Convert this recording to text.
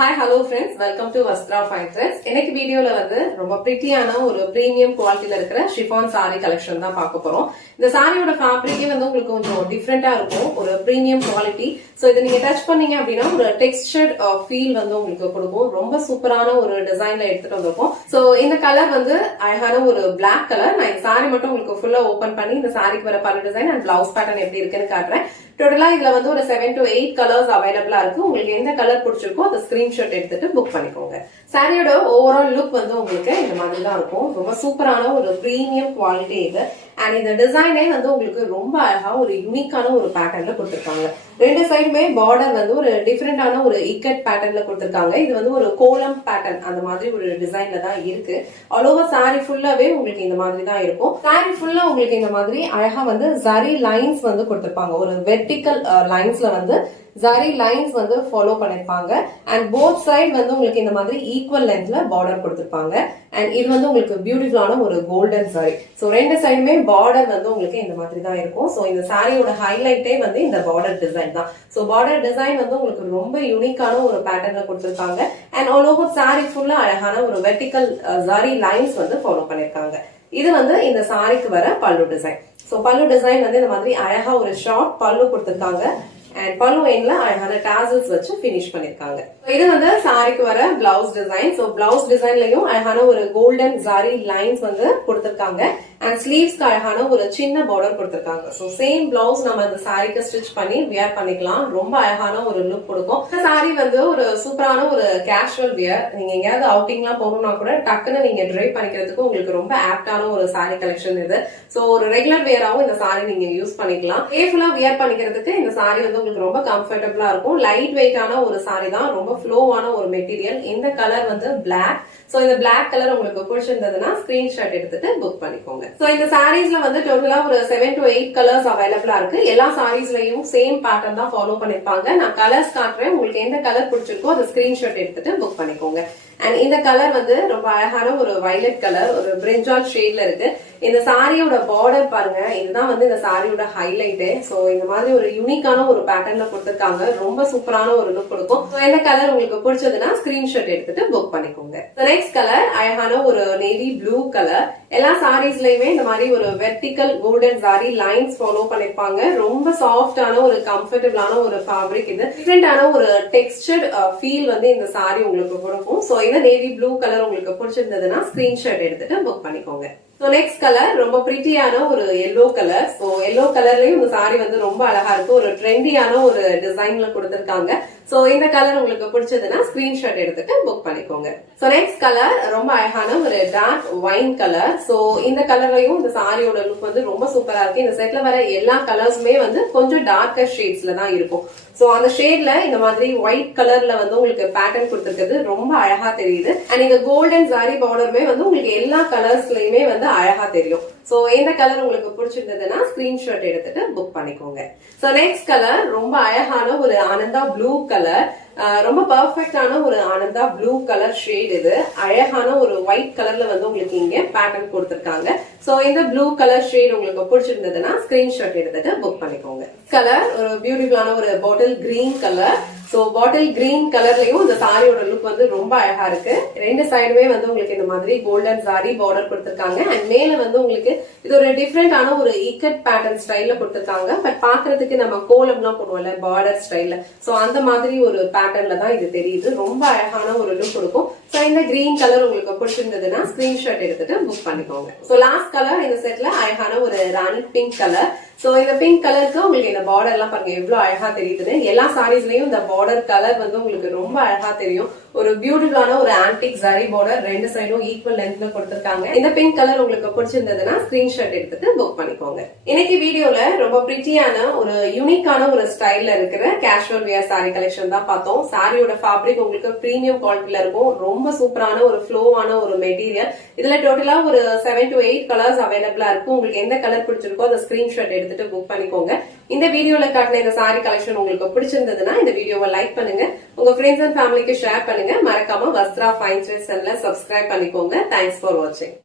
Hi, hello friends. Welcome to Vastra Fine Threads. இன்னைக்கு வீடியோல வந்து ரொம்ப பிரிட்டியான ஒரு பிரீமியம் குவாலிட்டில இருக்கிற ஷிஃபான் சாரி கலெக்ஷன் தான் பார்க்க போறோம். இந்த சாரியோட ஃபேப்ரிக்கே வந்து உங்களுக்கு கொஞ்சம் டிஃபரெண்டா இருக்கும், ஒரு பிரீமியம் குவாலிட்டி. சோ இதை நீங்க டச் பண்ணீங்க அப்படின்னா ஒரு டெக்ஸ்டர்ட் ஃபீல் வந்து உங்களுக்கு கொடுக்கும். ரொம்ப சூப்பரான ஒரு டிசைன்ல எடுத்துட்டு வந்திருக்கோம். சோ இந்த கலர் வந்து அழகான ஒரு பிளாக் கலர். நான் இந்த சாரி மட்டும் உங்களுக்கு ஃபுல்லா ஓபன் பண்ணி இந்த சாரிக்கு வர பல்லு டிசைன் அண்ட் பிளவுஸ் பேட்டர்ன் எப்படி இருக்குன்னு காட்டுறேன். டோட்டலா இதுல வந்து ஒரு 7 to 8 கலர்ஸ் அவைலபிளா இருக்கு. உங்களுக்கு எந்த கலர் பிடிச்சிருக்கோ அந்த ஸ்கிரீன்ஷாட் எடுத்துட்டு புக் பண்ணிக்கோங்க. சாரியோட ஓவரால் லுக் வந்து உங்களுக்கு இந்த மாதிரி தான் இருக்கும். ரொம்ப சூப்பரான ஒரு பிரீமியம் குவாலிட்டி இது. அண்ட் இந்த டிசைனே வந்து உங்களுக்கு ரொம்ப அழகா ஒரு யூனிக்கான ஒரு பேட்டர்ன்ல கொடுத்திருக்காங்க. ரெண்டு சைடுமே பார்டர் வந்து ஒரு டிஃபரெண்டான ஒரு இக்கட் பேட்டர்ன்ல கொடுத்திருக்காங்க. இது வந்து ஒரு கோலம் பேட்டர்ன் அந்த மாதிரி ஒரு டிசைன்ல தான் இருக்கு. ஆல் ஓவர் சாரி ஃபுல்லாவே உங்களுக்கு இந்த மாதிரி தான் இருக்கும். சாரி ஃபுல்லா உங்களுக்கு இந்த மாதிரி அழகா வந்து ஜரி லைன்ஸ் வந்து கொடுத்திருப்பாங்க. ஒரு வெர்டிக்கல் லைன்ஸ்ல வந்து ஜரி லைன்ஸ் வந்து ஃபாலோ பண்ணிருப்பாங்க. அண்ட் போத் சைடு வந்து உங்களுக்கு இந்த மாதிரி ஈக்குவல் லென்த்ல பார்டர் கொடுத்திருப்பாங்க. அண்ட் இது வந்து உங்களுக்கு பியூட்டிஃபுல்லான ஒரு கோல்டன் சாரி. சோ ரெண்டு சைடுமே பார்டர் வந்து உங்களுக்கு இந்த மாதிரி தான் இருக்கும். சோ இந்த சாரியோட ஹைலைட்டே வந்து இந்த பார்டர் டிசைன் தான். சோ பார்டர் டிசைன் வந்து உங்களுக்கு ரொம்ப யூனிக்கான ஒரு பேட்டர்ன்ல கொடுத்திருக்காங்க. அண்ட் ஆல் ஓவர் சாரி ஃபுல்லா அழகான ஒரு வெர்டிக்கல் ஜரி லைன்ஸ் வந்து ஃபாலோ பண்ணிருக்காங்க. இது வந்து இந்த சாரிக்கு வர பல்லு டிசைன். சோ பல்லு டிசைன் வந்து இந்த மாதிரி அழகா ஒரு ஷார்ட் பல்லு கொடுத்திருக்காங்க. அண்ட் பல்லு எண்ட்ல அழகான டாசல்ஸ் வச்சு பினிஷ் பண்ணிருக்காங்க. இது வந்து சாரிக்கு வர பிளவுஸ் டிசைன். சோ பிளவுஸ் டிசைன்லயும் அழகான ஒரு கோல்டன் ஜரி லைன்ஸ் வந்து கொடுத்திருக்காங்க. அண்ட் ஸ்லீவ்ஸ்க்கு அழகான ஒரு சின்ன பார்டர் கொடுத்திருக்காங்க. சோ சேம் பிளவுஸ் நம்ம இந்த சாரிக்கு ஸ்டிச் பண்ணி வியர் பண்ணிக்கலாம். ரொம்ப அழகான ஒரு லுக் கொடுக்கும். இந்த சாரி வந்து ஒரு சூப்பரான ஒரு கேஷுவல் வியர். நீங்க எங்கேயாவது அவுட்டிங்லாம் போகணும்னா கூட டக்குன்னு நீங்க ட்ரை பண்ணிக்கிறதுக்கு உங்களுக்கு ரொம்ப ஆப்டான ஒரு சாரி கலெக்ஷன் இது. சோ ஒரு ரெகுலர் வியராவும் இந்த சாரி நீங்க யூஸ் பண்ணிக்கலாம். கேர்ஃபுல்லா வியர் பண்ணிக்கிறதுக்கு இந்த சாரி வந்து உங்களுக்கு ரொம்ப கம்ஃபர்டபுளா இருக்கும். லைட் வெயிட்டான ஒரு சாரி தான், ரொம்ப ஃப்ளோவான ஒரு மெட்டீரியல். இந்த கலர் வந்து பிளாக். சோ இந்த பிளாக் கலர் உங்களுக்கு பிடிச்சிருந்ததுன்னா ஸ்கிரீன்ஷாட் எடுத்துட்டு புக் பண்ணிக்கோங்க. சோ இந்த சாரீஸ்ல வந்து டோட்டலா ஒரு 7 to 8 கலர்ஸ் அவைலபிளா இருக்கு. எல்லா சாரீஸ்லயும் சேம் பேட்டர்ன் தான் ஃபாலோ பண்ணிருப்பாங்க. நான் கலர்ஸ் காட்டுறேன். உங்களுக்கு எந்த கலர் பிடிச்சிருக்கோ அதை ஸ்கிரீன்ஷாட் எடுத்துட்டு புக் பண்ணிக்கோங்க. அண்ட் இந்த கலர் வந்து ரொம்ப அழகான ஒரு வயலட் கலர், ஒரு பிரிஞ்சால் ஷேட்ல இருக்கு. இந்த சாரியோட பார்டர் பாருங்க, இதுதான் வந்து இந்த சாரியோட ஹைலைட்டே. சோ இந்த மாதிரி ஒரு யூனிக்கான ஒரு பேட்டர்ன்ல கொடுத்திருக்காங்க. ரொம்ப சூப்பரான ஒரு லுக் கொடுக்கும். இந்த கலர் உங்களுக்கு பிடிச்சதுன்னா ஸ்கிரீன்ஷாட் எடுத்துட்டு புக் பண்ணிக்கோங்க. நெக்ஸ்ட் கலர் அழகான ஒரு நேவி ப்ளூ கலர். எல்லா சாரீஸ்லயுமே இந்த மாதிரி ஒரு vertical golden sorry lines follow பண்ணிருப்பாங்க. ரொம்ப சாஃப்டான ஒரு கம்ஃபர்டபுளான ஒரு ஃபேப்ரிக். இது டிஃபரெண்டான ஒரு டெக்ஸ்டர்ட் ஃபீல் வந்து இந்த சாரி உங்களுக்கு கொடுக்கும். சோ இந்த நேவி ப்ளூ கலர் உங்களுக்கு பிடிச்சிருந்ததுன்னா ஸ்கிரீன்ஷாட் எடுத்துட்டு புக் பண்ணிக்கோங்க. சோ நெக்ஸ்ட் கலர் ரொம்ப பிரிட்டியான ஒரு எல்லோ கலர். சோ எல்லோ கலர்லயும் இந்த சாரி வந்து ரொம்ப அழகா இருக்கு. ஒரு ட்ரெண்டியான ஒரு டிசைன்ல கொடுத்திருக்காங்க. சோ இந்த கலர் உங்களுக்கு பிடிச்சதுன்னா ஸ்கிரீன்ஷாட் எடுத்துட்டு புக் பண்ணிக்கோங்க. சோ நெக்ஸ்ட் கலர் ரொம்ப அழகான ஒரு டார்க் வைன் கலர். சோ இந்த கலர்லயும் இந்த சாரியோட லுக் வந்து ரொம்ப சூப்பரா இருக்கு. இந்த செட்ல வர எல்லா கலர்ஸுமே வந்து கொஞ்சம் டார்க்கர் ஷேட்ஸ்ல தான் இருக்கும். சோ அந்த ஷேட்ல இந்த மாதிரி ஒயிட் கலர்ல வந்து உங்களுக்கு பேட்டர்ன் கொடுத்திருக்கிறது ரொம்ப அழகா தெரியுது. அண்ட் இந்த கோல்டன் சாரி பார்டருமே வந்து உங்களுக்கு எல்லா கலர்ஸ்லயுமே வந்து அழகா தெரியும். சோ இந்த கலர் உங்களுக்கு பிடிச்சிருந்ததுன்னா ஸ்கிரீன்ஷாட் எடுத்துட்டு புக் பண்ணிக்கோங்க. சோ நெக்ஸ்ட் கலர் ரொம்ப அழகான ஒரு ஆனந்தா ப்ளூ கலர். ரொம்ப பர்ஃபெக்டான ஒரு ஆனந்தா ப்ளூ கலர் ஷேட். இது அழகான ஒரு ஒயிட் கலர்ல வந்து உங்களுக்கு இங்க பேட்டர்ன் கொடுத்திருக்காங்க. சோ இந்த ப்ளூ கலர் ஷேட் உங்களுக்கு பிடிச்சிருந்ததுன்னா ஸ்கிரீன்ஷாட் எடுத்துட்டு புக் பண்ணிக்கோங்க. கலர் ஒரு பியூட்டிஃபுல்லான ஒரு bottle green colour. So bottle green கலர்லயும் இந்த சாரியோட லுக் வந்து ரொம்ப அழகா இருக்கு. ரெண்டு சைடுமே வந்து உங்களுக்கு இந்த மாதிரி கோல்டன் சாரி பார்டர் கொடுத்திருக்காங்க. அண்ட் மேல வந்து உங்களுக்கு இது ஒரு டிஃபரெண்டான ஒரு இக்கட் பேட்டர்ன் ஸ்டைல்ல கொடுத்திருக்காங்க. பட் பாக்குறதுக்கு நம்ம கோலம்லாம் போடுவோம்ல பார்டர் ஸ்டைல்ல, சோ அந்த மாதிரி ஒரு பேட்டர்ன்ல தான் இது தெரியுது. ரொம்ப அழகான ஒரு லுக் கொடுக்கும். சோ இந்த கிரீன் கலர் உங்களுக்கு பிடிச்சிருந்ததுன்னா ஸ்கிரீன்ஷாட் எடுத்துட்டு புக் பண்ணிக்கோங்க. சோ லாஸ்ட் கலர் இந்த செட்ல அழகான ஒரு ராணி பிங்க் கலர். சோ இந்த பிங்க் கலருக்கு உங்களுக்கு இந்த பார்டர் எல்லாம் பாருங்க எவ்வளவு அழகா தெரியுது. எல்லா சாரீஸ்லயும் இந்த பார்டர் கலர் வந்து உங்களுக்கு ரொம்ப அழகா தெரியும். ஒரு பியூட்டிஃபுல்லான ஒரு ஆன்டிக் ஜரி பார்டர் ரெண்டு சைடும் ஈக்குவல் லென்த்ல கொடுத்திருக்காங்க. இந்த பிங்க் கலர் உங்களுக்கு பிடிச்சிருந்ததுன்னா ஸ்கிரீன்ஷாட் எடுத்துட்டு புக் பண்ணிக்கோங்க. இன்னைக்கு வீடியோல ரொம்ப பிரிட்டியான ஒரு யூனிக்கான ஒரு ஸ்டைல்ல இருக்கிற கேஷுவல் வியர் சாரி கலெக்ஷன் தான் பார்த்தோம். சாரியோட ஃபேப்ரிக் உங்களுக்கு பிரீமியம் குவாலிட்டில இருக்கும். ரொம்ப சூப்பரான ஒரு ஃப்ளோவான ஒரு மெட்டீரியல். இதுல டோட்டலா ஒரு 7 to 8 கலர்ஸ் அவைலபிளா இருக்கும். உங்களுக்கு எந்த கலர் பிடிச்சிருக்கோ அதை ஸ்கிரீன்ஷாட் எடுத்துட்டு புக் பண்ணிக்கோங்க. இந்த வீடியோல காட்டின இந்த சாரி கலெக்ஷன் உங்களுக்கு பிடிச்சிருந்ததுன்னா இந்த வீடியோவை லைக் பண்ணுங்க, உங்க ஃப்ரெண்ட்ஸ் அண்ட் ஃபேமிலிக்கு ஷேர் பண்ணுங்க. மறக்காம வஸ்த்ரா ஃபைன் த்ரெட்ஸ் சேனலை சப்ஸ்கிரைப் பண்ணிக்கோங்க. தேங்க்ஸ் ஃபார் வாட்சிங்.